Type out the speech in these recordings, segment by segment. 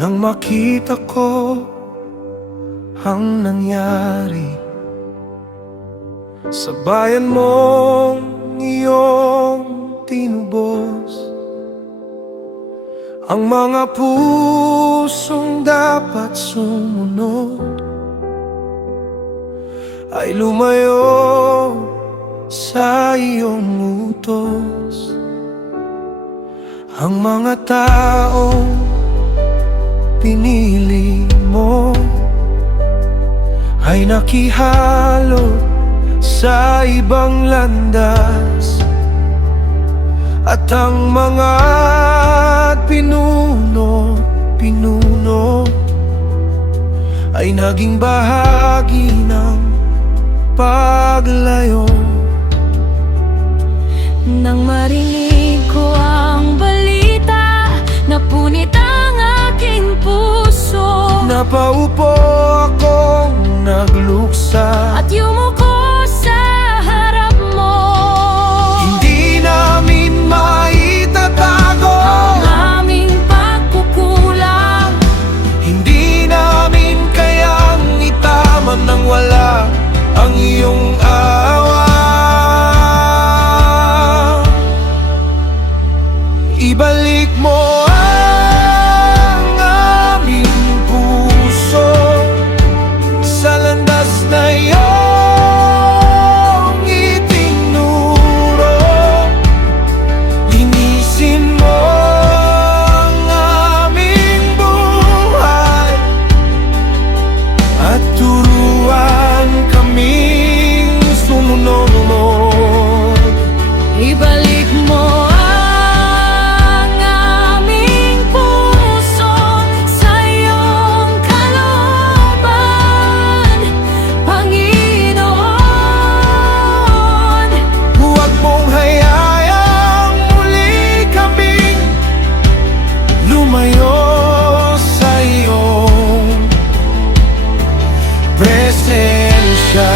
Nang makita ko ang nangyari sa bayan mong iyong tinubos, ang mga pusong dapat sumunod ay lumayo sa iyong utos. Ang mga taong pinili mo ay nakihalo sa ibang landas, at ang mga pinuno ay naging bahagi ng paglayo. Nang marinig ko ang balita, napunit ang aking puso. Napaupo akong nagluksa At yumuko sa harap mo. Hindi namin maitatago Ang aming pagkukulang. Hindi namin kayang itama nang wala ang iyong awa. Ibalik mo ang aming puso sa landas na iyong itinuro. Linisin mo ang aming buhay at turuan kaming sumunod. Ibalik mo ang aming puso sa iyong kalooban, Panginoon. Huwag mong hayaan muli kaming lumayo sa iyong presensya.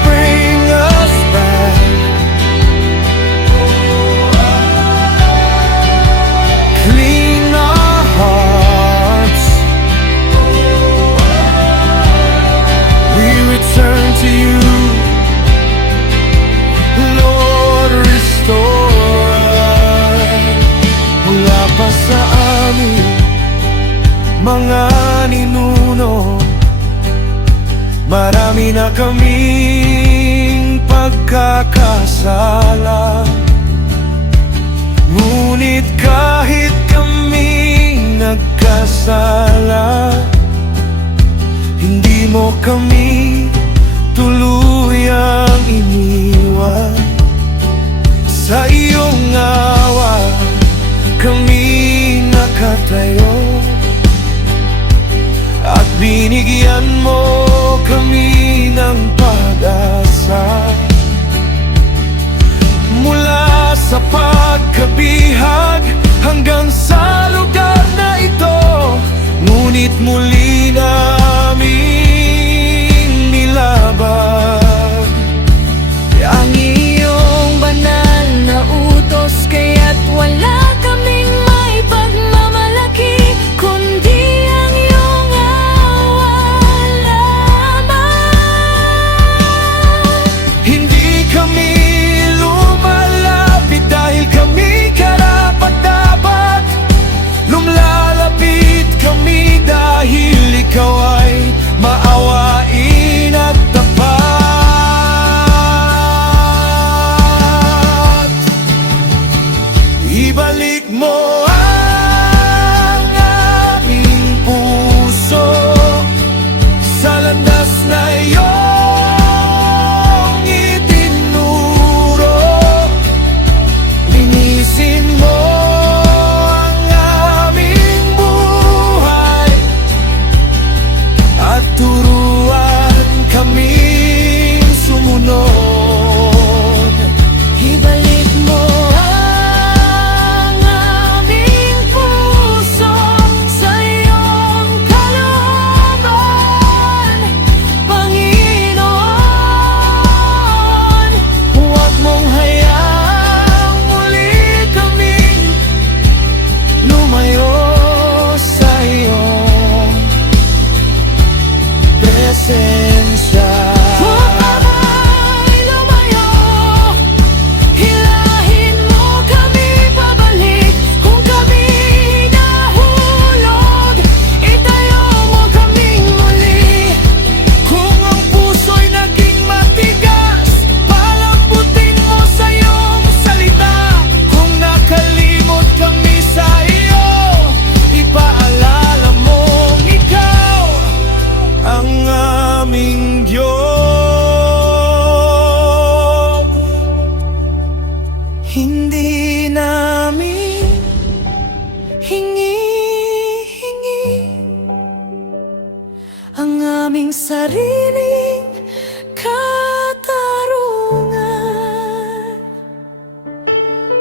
Bring us back. Clean our hearts. We return to you, Lord, restore us. Mula pa sa amin mga ninuno, marami na kaming pagkakasala. Ngunit kahit kami nagkasala, hindi mo kami tuluyang iniwan. Sa iyong awa kami nakatayo, at binigyan mo kami ng pag-asa. Mula sa pagkabihag hanggang sa lugar na ito, ngunit muli namin nilaban Ang iyong banal na utos, kaya't wala kaming may pagmamalaki, kundi ang iyong awa lamang. Hindi kami lumalapit dahil kami karapat-dapat. Lumlalapit kami dahil ikaw ay maawain at tapat. Ibalik mo ang aming puso sa landas na iyong itinuro. Linisin mo ang aming buhay at turuan kaming sumunod. Ibalik mo ang aming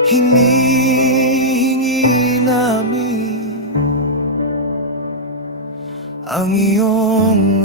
hinihingi namin ang iyong